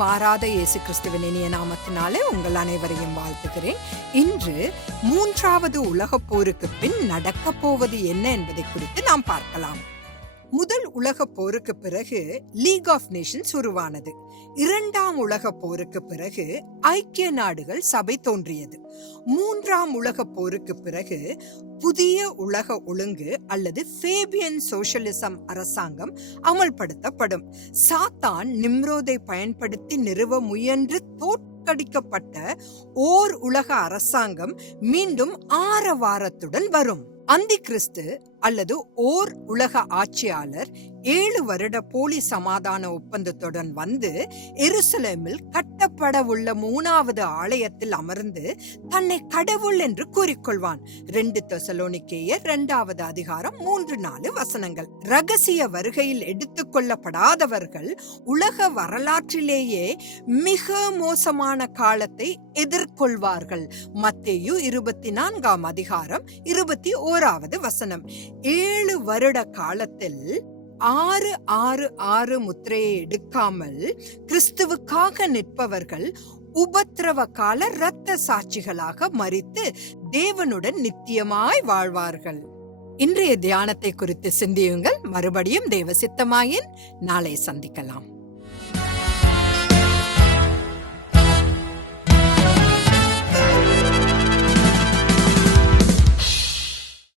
மாறாத இயேசு கிறிஸ்துவின் இனிய நாமத்தினாலே உங்கள் அனைவரையும் வாழ்த்துகிறேன். இன்று மூன்றாவது உலகப் போருக்கு பின் நடக்கப் போவது என்ன என்பதை குறித்து நாம் பார்க்கலாம். முதல் உலகப் போருக்கு பிறகு லீக் ஆஃப் நேஷன்ஸ் உருவானது. இரண்டாம் உலகப் போருக்கு பிறகு ஐக்கிய நாடுகள் சபை தோன்றியது. மூன்றாம் உலகப் போருக்கு பிறகு புதிய உலக ஒழுங்கு அல்லது ஃபேபியன் சோஷலிசம் அரசாங்கம் அமல்படுத்தப்படும். சாத்தான் நிம்ரோதை பயன்படுத்தி நிறுவ முயன்று தோற்கடிக்கப்பட்ட ஓர் உலக அரசாங்கம் மீண்டும் ஆரவாரத்துடன் வரும். அந்தி கிறிஸ்து அல்லது ஓர் உலக ஆட்சியாளர் ஏழு வருட போலி சமாதான ஒப்பந்தத்துடன் வந்து எருசலேமில் கட்டப்பட உள்ள மூணாவது ஆலயத்தில் அமர்ந்து தன்னை கடவுள் என்று கூறிக்கொள்வான். ரெண்டு தெசலோனிக்கேயர் இரண்டாவது அதிகாரம் மூன்று நாலு வசனங்கள். ரகசிய வருகையில் எடுத்துக்கொள்ளப்படாதவர்கள் உலக வரலாற்றிலேயே மிக மோசமான காலத்தை எதிர்கொள்வார்கள். மத்தேயு இருபத்தி நான்காம் அதிகாரம் இருபத்தி ஓராவது வசனம். ஏழு வருட காலத்தில் ஆறு ஆறு ஆறு முத்திரையை எடுக்காமல் கிறிஸ்துவுக்காக நிற்பவர்கள் உபத்திரவ கால இரத்த சாட்சிகளாக மறித்து தேவனுடன் நித்தியமாய் வாழ்வார்கள். இன்றைய தியானத்தை குறித்து சிந்தியுங்கள். மறுபடியும் தேவ சித்தமாயின் நாளை சந்திக்கலாம்.